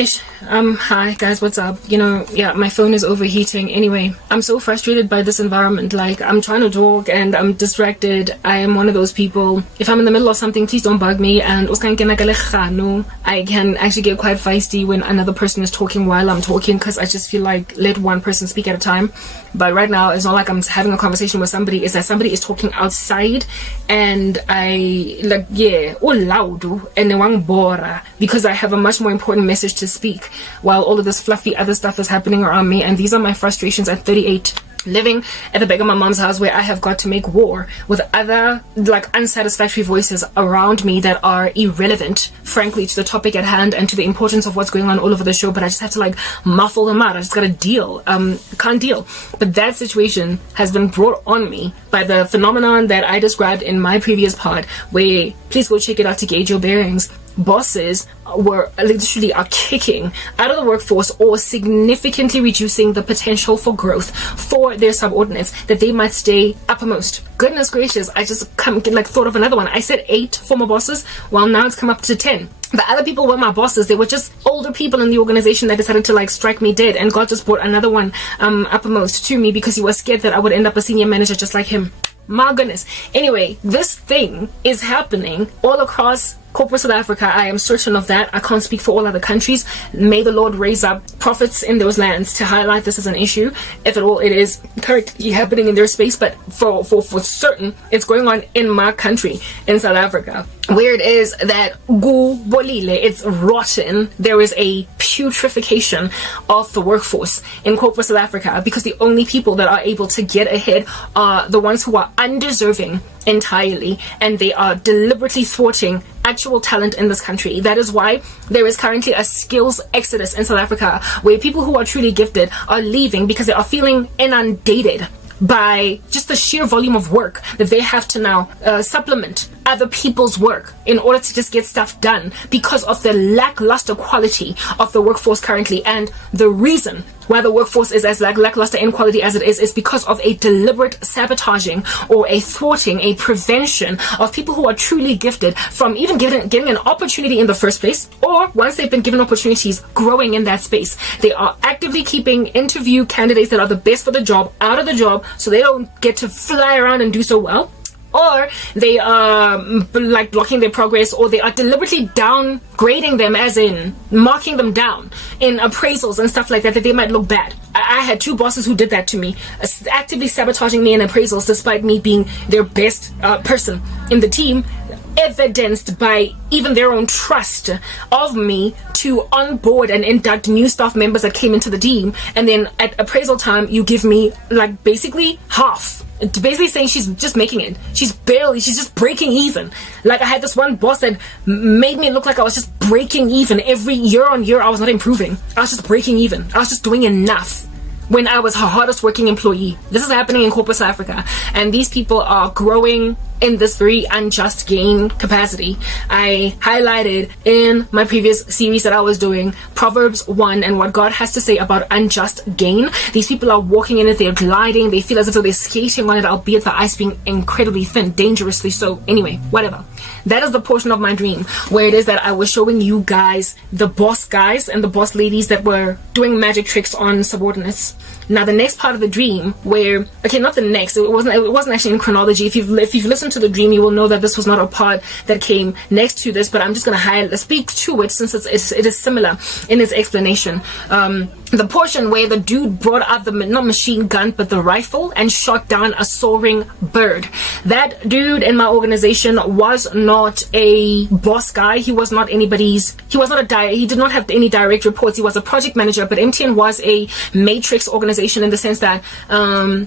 Hi guys, what's up? Yeah, my phone is overheating. Anyway, I'm so frustrated by this environment. Like, I'm trying to talk and I'm distracted. I am one of those people. If I'm in the middle of something, please don't bug me. And I can actually get quite feisty when another person is talking while I'm talking, because I just feel like let one person speak at a time. But right now, it's not like I'm having a conversation with somebody. It's that somebody is talking outside and I loud and they bora because I have a much more important message to speak while all of this fluffy other stuff is happening around me. And these are my frustrations at 38, living at the back of my mom's house, where I have got to make war with other unsatisfactory voices around me that are irrelevant, frankly, to the topic at hand and to the importance of what's going on all over the show. But I just have to muffle them out. I just gotta deal. Can't deal. But that situation has been brought on me by the phenomenon that I described in my previous pod, where, please go check it out to gauge your bearings, bosses were literally kicking out of the workforce or significantly reducing the potential for growth for their subordinates, that they might stay uppermost. Goodness gracious, I just thought of another one. I said 8 former bosses, well, now it's come up to 10. The other people were my bosses. They were just older people in the organization that decided to strike me dead, and God just brought another one uppermost to me because he was scared that I would end up a senior manager just like him. My goodness. Anyway, this thing is happening all across corporate South Africa. I am certain of that. I can't speak for all other countries. May the Lord raise up prophets in those lands to highlight this as an issue, if at all it is currently happening in their space. But for certain, it's going on in my country, in South Africa, where it is that it's rotten. There is a putrefaction of the workforce in corporate South Africa, because the only people that are able to get ahead are the ones who are undeserving entirely, and they are deliberately thwarting actual talent in this country. That is why there is currently a skills exodus in South Africa, where people who are truly gifted are leaving because they are feeling inundated by just the sheer volume of work that they have to now supplement other people's work in order to just get stuff done, because of the lackluster quality of the workforce currently. And the reason why the workforce is as lackluster in quality as it is because of a deliberate sabotaging or a thwarting, a prevention of people who are truly gifted from even getting an opportunity in the first place, or once they've been given opportunities, growing in that space. They are actively keeping interview candidates that are the best for the job out of the job, so they don't get to fly around and do so well. Or they are blocking their progress, or they are deliberately downgrading them, as in marking them down in appraisals and stuff like that they might look bad. I had 2 bosses who did that to me, actively sabotaging me in appraisals despite me being their best person in the team, evidenced by even their own trust of me to onboard and induct new staff members that came into the team. And then at appraisal time, you give me basically half. Basically saying she's just making it. She's just breaking even. I had this one boss that made me look like I was just breaking even. Every year on year, I was not improving. I was just breaking even. I was just doing enough when I was her hardest working employee. This is happening in corporate South Africa, and these people are growing in this very unjust gain capacity. I highlighted in my previous series that I was doing Proverbs 1 and what God has to say about unjust gain. These people are walking in it, they're gliding, they feel as if they're skating on it, albeit the ice being incredibly thin, dangerously so. Anyway, whatever. That is the portion of my dream where it is that I was showing you guys the boss guys and the boss ladies that were doing magic tricks on subordinates. Now the next part of the dream, where not the next, it wasn't actually in chronology. If you've listened to the dream, you will know that this was not a part that came next to this, but I'm just going to speak to it since it is similar in its explanation. The portion where the dude brought out the, not machine gun, but the rifle and shot down a soaring bird. That dude in my organization was not a boss guy. He was not anybody's, he did not have any direct reports. He was a project manager, but MTN was a matrix organization in the sense that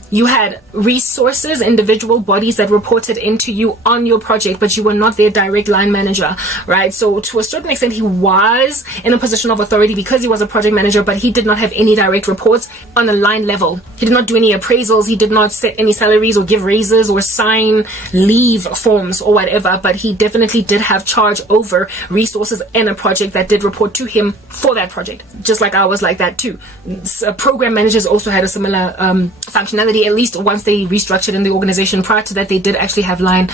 you had resources, individual bodies that reported into you on your project, but you were not their direct line manager, right? So to a certain extent, he was in a position of authority because he was a project manager, but he did not have any direct reports on a line level. He did not do any appraisals. He did not set any salaries or give raises or sign leave forms or whatever, but he definitely did have charge over resources in a project that did report to him for that project, just like I was like that too. Program managers also had a similar functionality, at least once they restructured in the organization. Prior to that, they did actually have line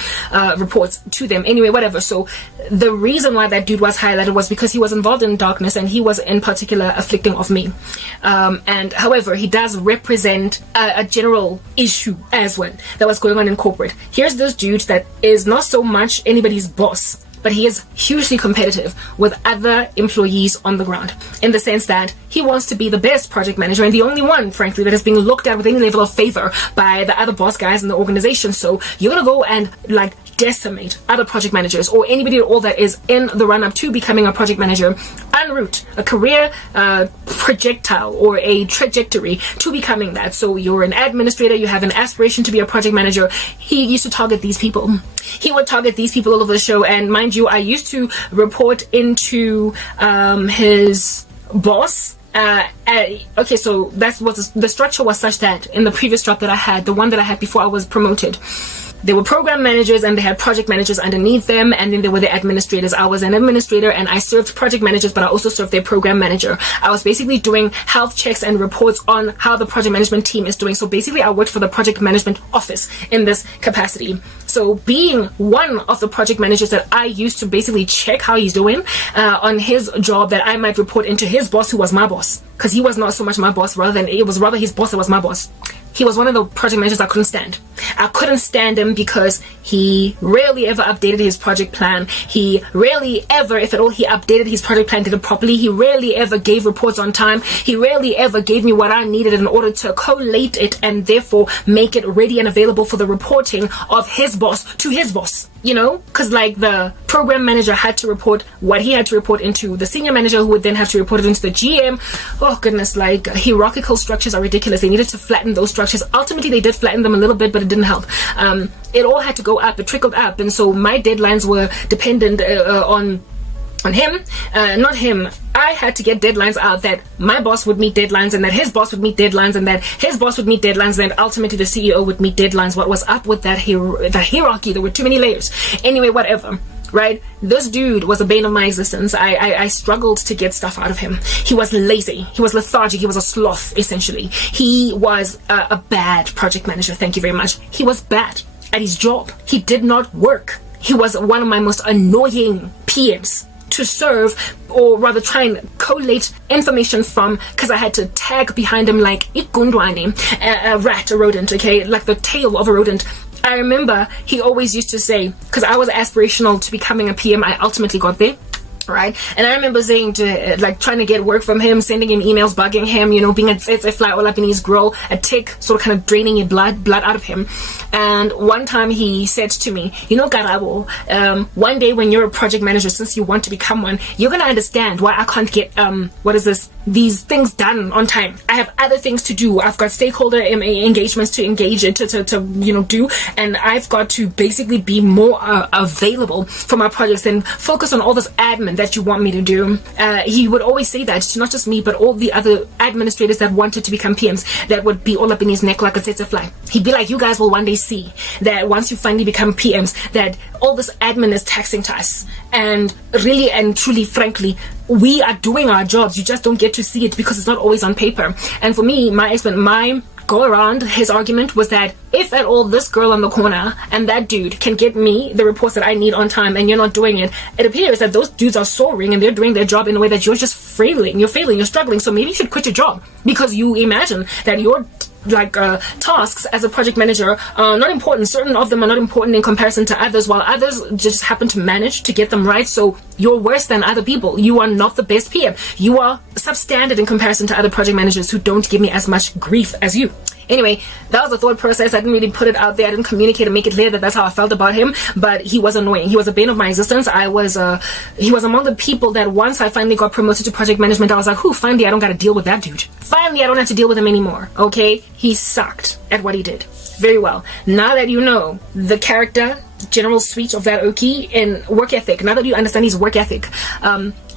reports to them. Anyway, whatever. So the reason why that dude was highlighted was because he was involved in darkness, and he was in particular afflicting of me. And however, he does represent a general issue as well that was going on in corporate. Here's this dude that is not so much anybody's boss, but he is hugely competitive with other employees on the ground, in the sense that he wants to be the best project manager and the only one, frankly, that is being looked at with any level of favor by the other boss guys in the organization. So you're gonna go and like decimate other project managers or anybody at all that is in the run-up to becoming a project manager, en route, a career projectile or a trajectory to becoming that. So you're an administrator, you have an aspiration to be a project manager. He used to target these people. He would target these people all over the show, and mind you, I used to report into his boss. Okay, so that's what the structure was, such that in the previous job that I had, the one that I had before I was promoted, there were program managers and they had project managers underneath them, and then there were the administrators. I was an administrator and I served project managers, but I also served their program manager. I was basically doing health checks and reports on how the project management team is doing. So basically I worked for the project management office in this capacity. So being one of the project managers that I used to basically check how he's doing on his job, that I might report into his boss, who was my boss, because he was not so much my boss, it was rather his boss that was my boss. He was one of the project managers I couldn't stand. I couldn't stand him because he rarely ever updated his project plan. He rarely ever, if at all, he updated his project plan, did it properly. He rarely ever gave reports on time. He rarely ever gave me what I needed in order to collate it and therefore make it ready and available for the reporting of his boss to his boss. You know, because like the program manager had to report what he had to report into the senior manager, who would then have to report it into the GM. Oh goodness, like hierarchical structures are ridiculous. They needed to flatten those structures. Ultimately they did flatten them a little bit, but it didn't help. It all had to go up, it trickled up, and so my deadlines were dependent on him, not him. I had to get deadlines out that my boss would meet deadlines, and that his boss would meet deadlines, and that his boss would meet deadlines, and ultimately the CEO would meet deadlines. What was up with that hierarchy? There were too many layers. Anyway, whatever. Right? This dude was a bane of my existence. I struggled to get stuff out of him. He was lazy. He was lethargic. He was a sloth, essentially. He was a bad project manager. Thank you very much. He was bad at his job. He did not work. He was one of my most annoying PMs to serve, or rather try and collate information from, because I had to tag behind him like ikundwane, a rat, a rodent, okay, like the tail of a rodent. I remember he always used to say, because I was aspirational to becoming a PM, I ultimately got there, right? And I remember saying to, like, trying to get work from him, sending him emails, bugging him, you know, being a fly all up in his grill, a tick, sort of kind of draining your blood out of him. And one time he said to me, you know, Karabo, one day when you're a project manager, since you want to become one, you're gonna understand why I can't get these things done on time. I have other things to do. I've got stakeholder engagements to engage in, to you know, do, and I've got to basically be more available for my projects and focus on all this admin that you want me to do. He would always say that to not just me, but all the other administrators that wanted to become PMs, that would be all up in his neck like a tsetse fly. He'd be like, you guys will one day see that once you finally become PMs, that all this admin is taxing to us, and really and truly, frankly, we are doing our jobs. You just don't get to see it because it's not always on paper. And for me, my go around his argument was that if at all this girl on the corner and that dude can get me the reports that I need on time, and you're not doing it, it appears that those dudes are soaring and they're doing their job in a way that you're just failing, you're struggling. So maybe you should quit your job, because you imagine that your tasks as a project manager are not important. Certain of them are not important in comparison to others, while others just happen to manage to get them right. So you're worse than other people. You are not the best PM. You are substandard in comparison to other project managers who don't give me as much grief as you. Anyway, that was the thought process. I didn't really put it out there. I didn't communicate and make it clear that that's how I felt about him. But he was annoying. He was a bane of my existence. He was among the people that once I finally got promoted to project management, I was like, finally I don't got to deal with that dude. Finally, I don't have to deal with him anymore. Okay? He sucked at what he did. Very well. Now that you know the character, general suite of that Oki and work ethic, now that you understand his work ethic,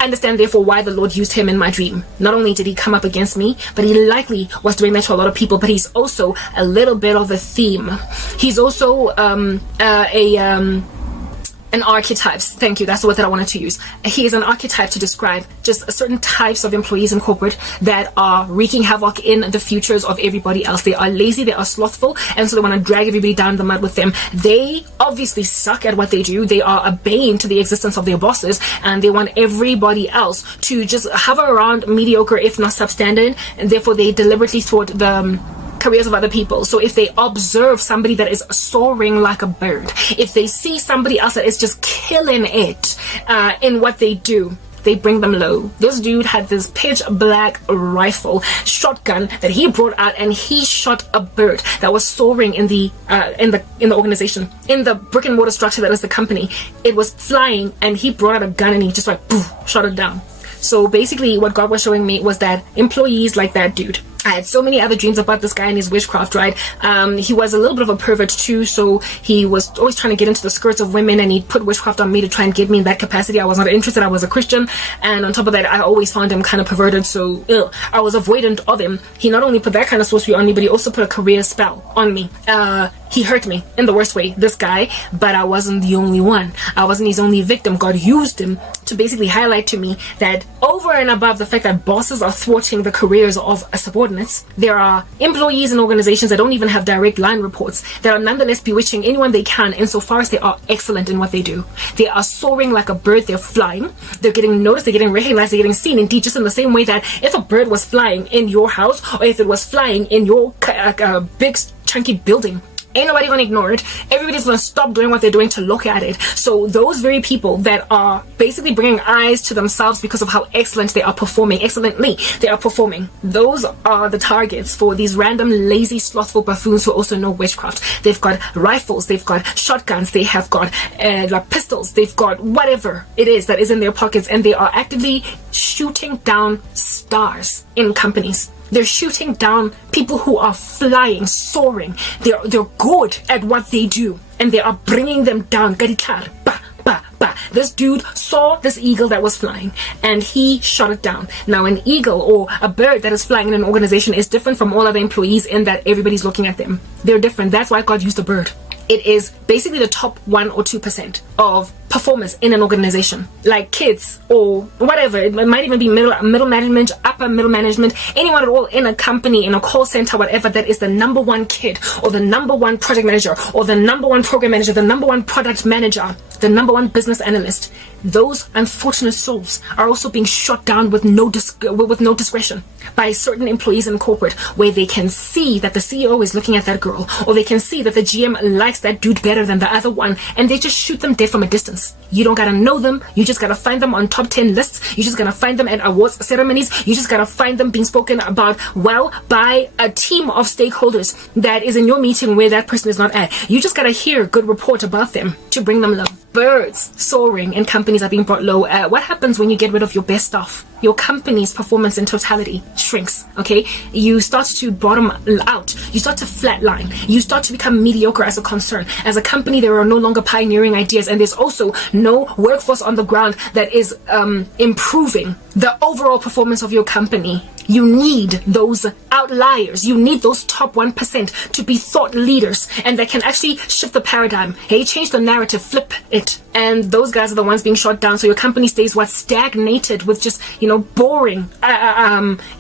understand therefore why the Lord used him in my dream. Not only did he come up against me, but he likely was doing that to a lot of people, but he's also a little bit of a theme. He's also an archetype. Thank you. That's the word that I wanted to use. He is an archetype to describe just certain types of employees in corporate that are wreaking havoc in the futures of everybody else. They are lazy, they are slothful, and so they want to drag everybody down the mud with them. They obviously suck at what they do. They are a bane to the existence of their bosses, and they want everybody else to just hover around mediocre, if not substandard, and therefore they deliberately thwart the careers of other people. So if they observe somebody that is soaring like a bird, if they see somebody else that is just killing it in what they do, they bring them low. This dude had this pitch black rifle shotgun that he brought out, and he shot a bird that was soaring in the organization, in the brick and mortar structure that is the company. It was flying, and he brought out a gun and he just like poof, shot it down. So basically what God was showing me was that employees like that dude, I had so many other dreams about this guy and his witchcraft, right? He was a little bit of a pervert too, so he was always trying to get into the skirts of women, and he put witchcraft on me to try and get me in that capacity. I was not interested. I was a Christian, and on top of that, I always found him kind of perverted, so I was avoidant of him. He not only put that kind of sorcery on me, but he also put a career spell on me. He hurt me in the worst way, this guy, but I wasn't the only one. I wasn't his only victim. God used him to basically highlight to me that over and above the fact that bosses are thwarting the careers of subordinates, there are employees and organizations that don't even have direct line reports that are nonetheless bewitching anyone they can insofar as they are excellent in what they do. They are soaring like a bird. They're flying. They're getting noticed. They're getting recognized. They're getting seen. Indeed, just in the same way that if a bird was flying in your house, or if it was flying in your big chunky building, ain't nobody gonna ignore it. Everybody's gonna stop doing what they're doing to look at it. So those very people that are basically bringing eyes to themselves because of how excellent they are performing, excellently they are performing, those are the targets for these random lazy slothful buffoons who also know witchcraft. They've got rifles, they've got shotguns, they have got pistols, they've got whatever it is that is in their pockets, and they are actively shooting down stars in companies. They're shooting down people who are flying, soaring. They're good at what they do, and they are bringing them down. This dude saw this eagle that was flying, and he shot it down. Now, an eagle or a bird that is flying in an organization is different from all other employees in that everybody's looking at them. They're different. That's why God used a bird. It is basically the top 1 or 2% of performers in an organization, like kids or whatever. It might even be middle management, upper middle management, anyone at all in a company, in a call center, whatever, that is the number one kid or the number one project manager or the number one program manager, the number one product manager, the number one business analyst. Those unfortunate souls are also being shot down with no discretion by certain employees in corporate, where they can see that the CEO is looking at that girl, or they can see that the GM likes that dude better than the other one, and they just shoot them dead from a distance. You don't gotta know them. You just gotta find them on top 10 lists. You just gotta find them at awards ceremonies. You just gotta find them being spoken about well by a team of stakeholders that is in your meeting where that person is not at. You just gotta hear a good report about them to bring them low. Birds soaring and companies are being brought low. What happens when you get rid of your best stuff? Your company's performance in totality shrinks, okay? You start to bottom out. You start to flatline. You start to become mediocre as a concern. As a company, there are no longer pioneering ideas, and there's also no workforce on the ground that is improving the overall performance of your company. You need those outliers. You need those top 1% to be thought leaders, and that can actually shift the paradigm. Hey, change the narrative, flip it. And those guys are the ones being shot down. So your company stays stagnated with just, boring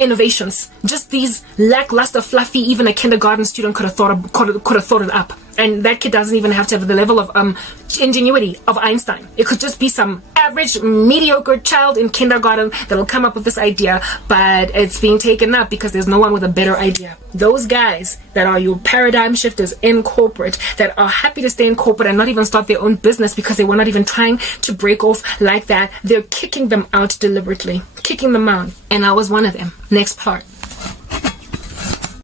innovations. Just these lackluster, fluffy, even a kindergarten student could have thought it up. And that kid doesn't even have to have the level of ingenuity of Einstein. It could just be some average, mediocre child in kindergarten that'll come up with this idea, but it's being taken up because there's no one with a better idea. Those guys that are your paradigm shifters in corporate, that are happy to stay in corporate and not even start their own business because they were not even trying to break off like that, they're kicking them out deliberately. Kicking them out. And I was one of them. Next part.